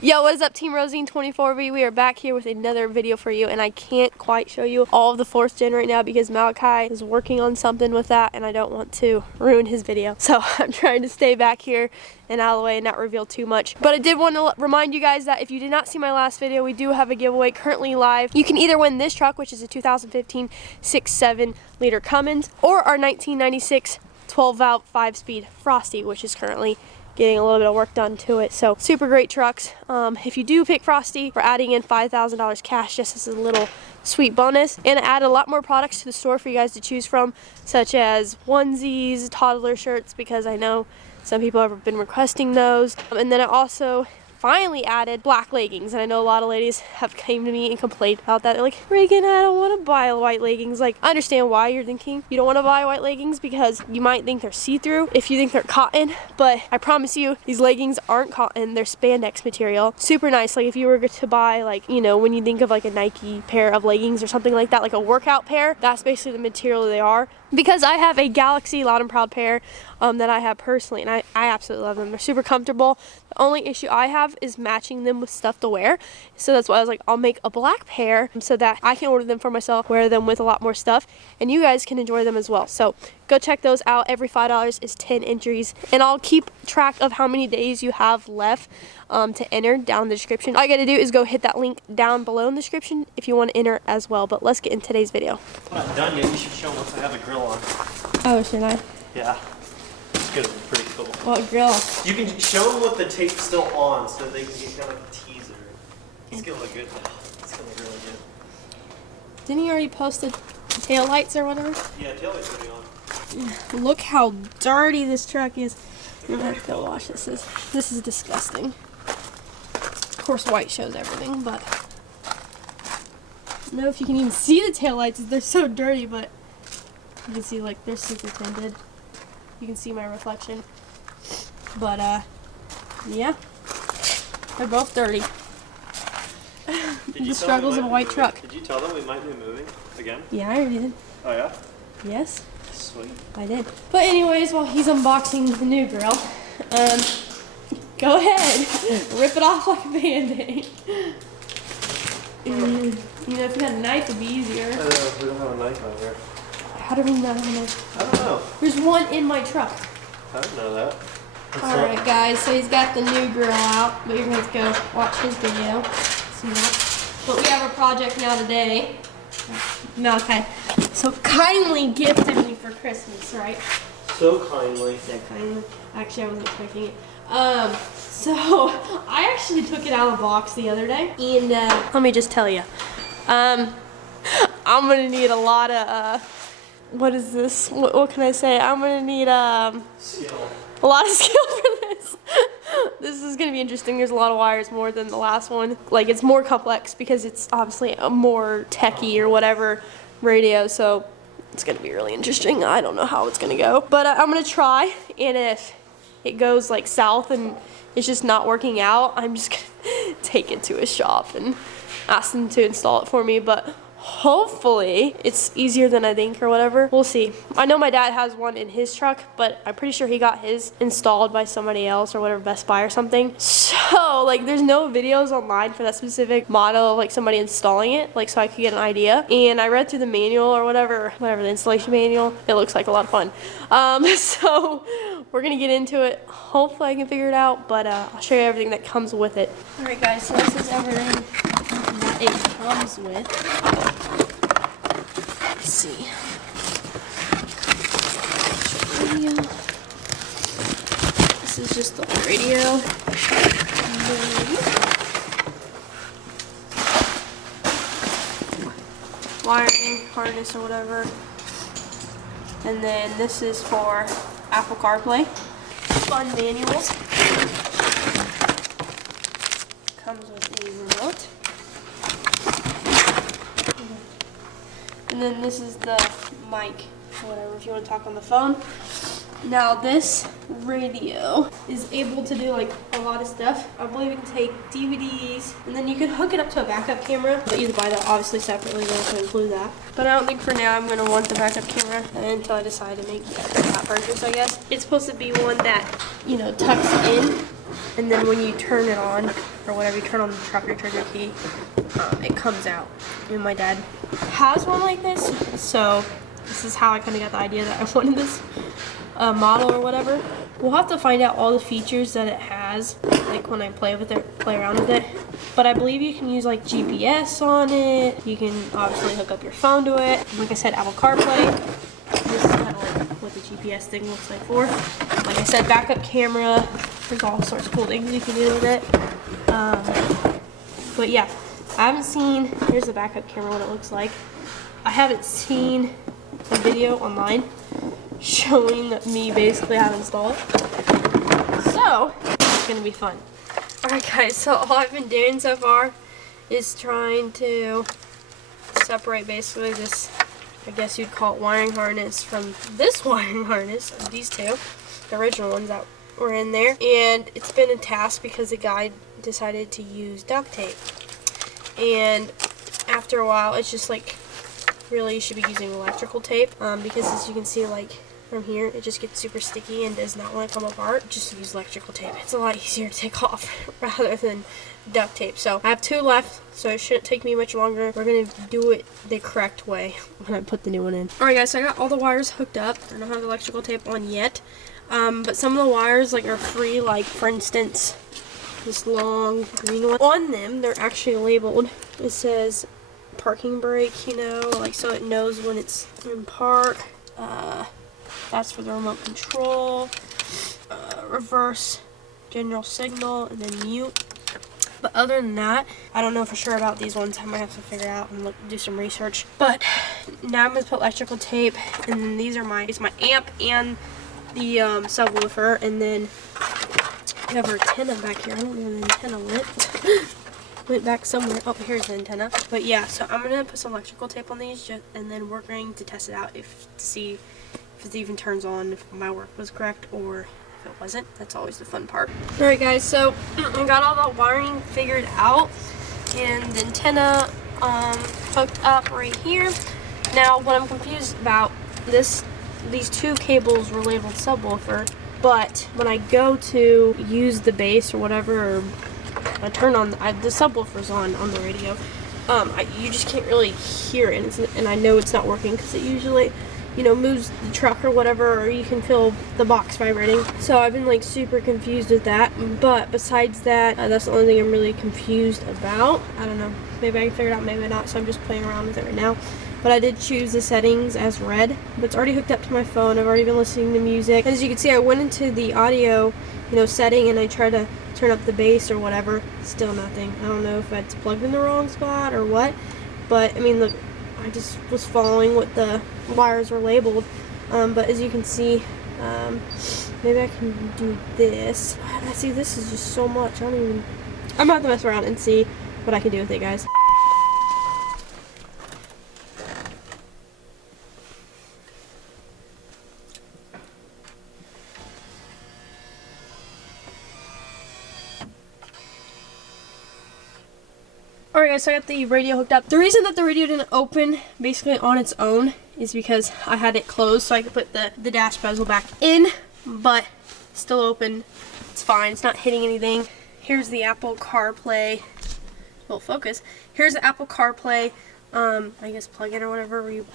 Yo, what is up, Team Rosine 24V? We are back here with another video for you, and I can't quite show you all of the 4th gen right now because Malachi is working on something with that, and I don't want to ruin his video. So I'm trying to stay back here and out of the way and not reveal too much. But I did want to remind you guys that if you did not see my last video, we do have a giveaway currently live. You can either win this truck, which is a 2015 6.7 liter Cummins, or our 1996 12-valve 5-speed Frosty, which is currently getting a little bit of work done to it. So super great trucks. If you do pick Frosty, we're adding in $5,000 cash just as a little sweet bonus, and add a lot more products to the store for you guys to choose from, such as onesies, toddler shirts, because I know some people have been requesting those. And then I also finally added black leggings, and I know a lot of ladies have came to me and complained about that. They're like, Reagan, I don't want to buy white leggings. Like, I understand why you're thinking you don't want to buy white leggings, because you might think they're see-through if you think they're cotton, but I promise you these leggings aren't cotton. They're spandex material. Super nice. Like, if you were to buy, like, you know, when you think of like a Nike pair of leggings or something like that, like a workout pair, that's basically the material they are. Because I have a Galaxy Loud and Proud pair that I have personally, and I absolutely love them. They're super comfortable. The only issue I have is matching them with stuff to wear. So that's why I was like, I'll make a black pair so that I can order them for myself, wear them with a lot more stuff, and you guys can enjoy them as well. So go check those out. Every $5 is 10 entries, and I'll keep track of how many days you have left to enter down in the description. All you gotta do is go hit that link down below in the description if you want to enter as well. But let's get in today's video. I'm not done yet. You should show them once I have a grill on. Oh, should I? Yeah. It's gonna be pretty cool. What grill? You can show them with the tape still on so they can get kind of like a teaser. It's gonna look good. It's gonna look really good. Didn't you already post the tail lights or whatever? Yeah, tail lights already on. Look how dirty this truck is. I'm gonna have to go wash this. This is disgusting. Of course, white shows everything, but I don't know if you can even see the tail lights. They're so dirty, but you can see like they're super tinted. You can see my reflection, but yeah, they're both dirty. The struggles of a white truck. Did you tell them we might be moving again? Yeah, I already did. Oh yeah? Yes. Sweet. I did. But anyways, while he's unboxing the new grill, go ahead, rip it off like a Band-Aid. You know, if you had a knife, it'd be easier. I know, we don't have a knife out here. How do we not have a knife? I don't know. There's one in my truck. I didn't know that. Alright guys, so he's got the new grill out, but you're going to go watch his video. See that? But we have a project now today. Malachi so kindly gifted me for Christmas, right? So kindly. So kindly. Actually, I wasn't expecting it. So I actually took it out of the box the other day, and let me just tell you, I'm gonna need a lot of what is this? What can I say? I'm gonna need Skill. a lot of skill for this. This is gonna be interesting. There's a lot of wires, more than the last one. Like, it's more complex because it's obviously a more techie or whatever radio, so it's gonna be really interesting. I don't know how it's gonna go, but I'm gonna try, and if it goes like south and it's just not working out, I'm just gonna take it to a shop and ask them to install it for me. But hopefully it's easier than I think or whatever. We'll see. I know my dad has one in his truck, but I'm pretty sure he got his installed by somebody else or whatever, Best Buy or something. So like, there's no videos online for that specific model of like somebody installing it, like, so I could get an idea. And I read through the manual or whatever, the installation manual. It looks like a lot of fun. So we're gonna get into it. Hopefully I can figure it out, but I'll show you everything that comes with it. All right guys, so this is everything that it comes with. Let's see. Radio. This is just the radio. Wiring, harness or whatever. And then this is for Apple CarPlay. Fun manuals. Comes with a remote. And then this is the mic, or whatever, if you want to talk on the phone. Now this radio is able to do like a lot of stuff. I believe it can take DVDs, and then you can hook it up to a backup camera. But you can buy that obviously separately, though, to include that. But I don't think for now I'm going to want the backup camera until I decide to make that purchase, I guess. It's supposed to be one that, you know, tucks in and then when you turn it on, or whatever, you turn on the tractor trigger key, it comes out. And my dad has one like this, so this is how I kind of got the idea that I wanted this model or whatever. We'll have to find out all the features that it has, like when I play around with it. But I believe you can use like GPS on it. You can obviously hook up your phone to it. Like I said, Apple CarPlay. This is kind of like what the GPS thing looks like for. Like I said, backup camera. There's all sorts of cool things you can do with it. But yeah, I haven't seen, here's the backup camera, what it looks like. I haven't seen a video online showing me basically how to install it. So, it's going to be fun. Alright guys, so all I've been doing so far is trying to separate basically this, I guess you'd call it wiring harness, from this wiring harness, these two, the original ones that were in there. And it's been a task because the guy decided to use duct tape. And after a while, it's just like, really you should be using electrical tape, because as you can see, like from here, it just gets super sticky and does not want to come apart. Just use electrical tape. It's a lot easier to take off rather than duct tape. So I have 2 left, so it shouldn't take me much longer. We're gonna do it the correct way when I put the new one in. Alright guys, so I got all the wires hooked up. I don't have electrical tape on yet, but some of the wires like are free. Like for instance, this long green one, on them they're actually labeled. It says parking brake, you know, like so it knows when it's in park. That's for the remote control, reverse, general signal, and then mute. But other than that, I don't know for sure about these ones. I might have to figure out and do some research. But now I'm going to put electrical tape, and then these are it's my amp and the subwoofer, and then we have our antenna back here. I don't know where the antenna went back somewhere. Oh, here's the antenna. But yeah, so I'm going to put some electrical tape on these, and then we're going to test it out to see if it even turns on, if my work was correct, or if it wasn't. That's always the fun part. Alright guys, so I got all the wiring figured out, and the antenna hooked up right here. Now, what I'm confused about, these 2 cables were labeled subwoofer, but when I go to use the bass or whatever, or I turn on, the subwoofer's on the radio, you just can't really hear it, and I know it's not working because it usually, you know, moves the truck or whatever, or you can feel the box vibrating. So I've been like super confused with that. But besides that, that's the only thing I'm really confused about. I don't know, maybe I can figure it out, maybe not, so I'm just playing around with it right now. But I did choose the settings as red, but it's already hooked up to my phone. I've already been listening to music. And as you can see, I went into the audio, you know, setting, and I tried to turn up the bass or whatever. Still nothing. I don't know if it's plugged in the wrong spot or what, but I mean, look, I just was following what the wires were labeled, but as you can see, maybe I can do this. See, this is just so much. I'm about to mess around and see what I can do with it, guys. Alright guys, so I got the radio hooked up. The reason that the radio didn't open basically on its own is because I had it closed so I could put the dash bezel back in, but still open. It's fine, it's not hitting anything. Here's the Apple CarPlay, well, focus. Here's the Apple CarPlay, I guess plug-in or whatever, where you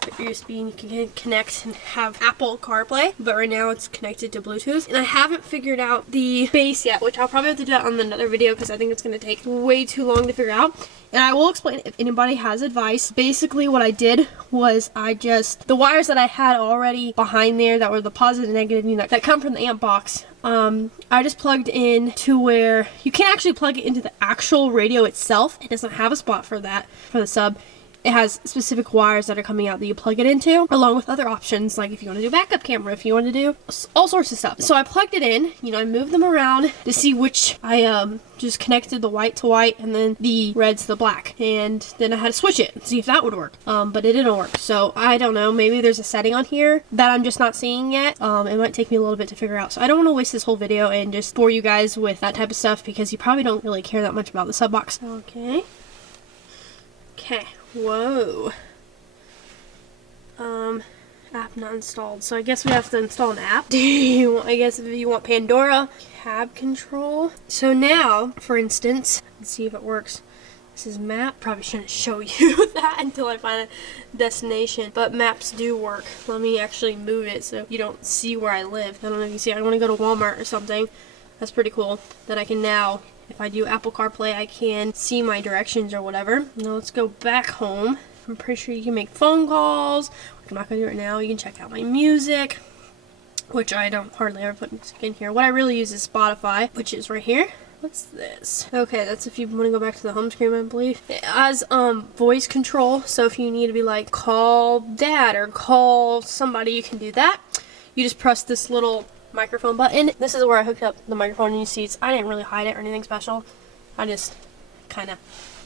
put your USB and you can connect and have Apple CarPlay, but right now it's connected to Bluetooth. And I haven't figured out the bass yet, which I'll probably have to do that on another video because I think it's going to take way too long to figure out. And I will explain if anybody has advice. Basically what I did was the wires that I had already behind there that were the positive and negative, you know, that come from the amp box, I just plugged in to where you can actually plug it into the actual radio itself. It doesn't have a spot for that, for the sub. It has specific wires that are coming out that you plug it into, along with other options, like if you want to do backup camera, if you want to do all sorts of stuff. So I plugged it in, you know, I moved them around to see which I just connected the white to white and then the red to the black. And then I had to switch it and see if that would work. But it didn't work. So I don't know, maybe there's a setting on here that I'm just not seeing yet. It might take me a little bit to figure out. So I don't want to waste this whole video and just bore you guys with that type of stuff because you probably don't really care that much about the sub box. Okay. App not installed. So I guess we have to install an app. I guess if you want Pandora, cab control. So now, for instance, let's see if it works. This is map. Probably shouldn't show you that until I find a destination. But maps do work. Let me actually move it so you don't see where I live. I don't know if you see. I want to go to Walmart or something. That's pretty cool. That I can now, if I do Apple CarPlay, I can see my directions or whatever. Now let's go back home. I'm pretty sure you can make phone calls. I'm not going to do it now. You can check out my music, which I don't hardly ever put music in here. What I really use is Spotify, which is right here. What's this? Okay, that's if you want to go back to the home screen, I believe. It has voice control, so if you need to be like, call dad or call somebody, you can do that. You just press this little microphone button. This is where I hooked up the microphone, and you see I didn't really hide it or anything special. I just kind of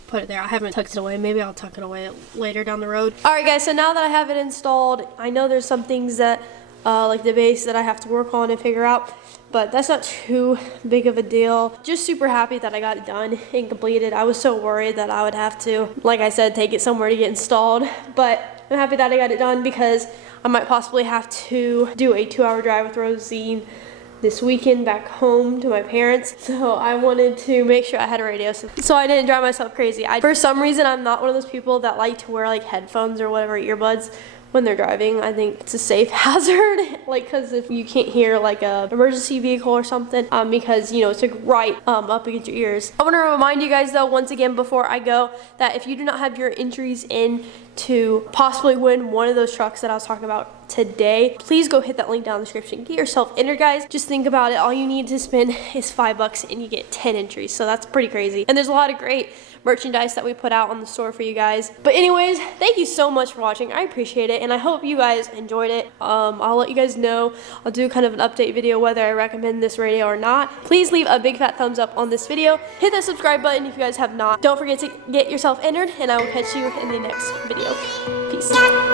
put it there. I haven't tucked it away. Maybe I'll tuck it away later down the road. Alright guys, so now that I have it installed, I know there's some things that like the bass that I have to work on and figure out, but that's not too big of a deal. Just super happy that I got it done and completed. I was so worried that I would have to, like I said, take it somewhere to get installed, but I'm happy that I got it done because I might possibly have to do a 2-hour drive with Rosine this weekend back home to my parents. So I wanted to make sure I had a radio so I didn't drive myself crazy. For some reason, I'm not one of those people that like to wear like headphones or whatever, earbuds, when they're driving. I think it's a safe hazard, like, because if you can't hear like a emergency vehicle or something, because you know it's like right up against your ears. I want to remind you guys though, once again before I go, that if you do not have your entries in to possibly win one of those trucks that I was talking about today, please go hit that link down in the description. Get yourself entered, guys. Just think about it. All you need to spend is $5 and you get 10 entries. So that's pretty crazy. And there's a lot of great merchandise that we put out on the store for you guys. But anyways, thank you so much for watching. I appreciate it, and I hope you guys enjoyed it. I'll let you guys know. I'll do kind of an update video whether I recommend this radio or not. Please leave a big fat thumbs up on this video. Hit that subscribe button if you guys have not. Don't forget to get yourself entered, and I will catch you in the next video. Peace.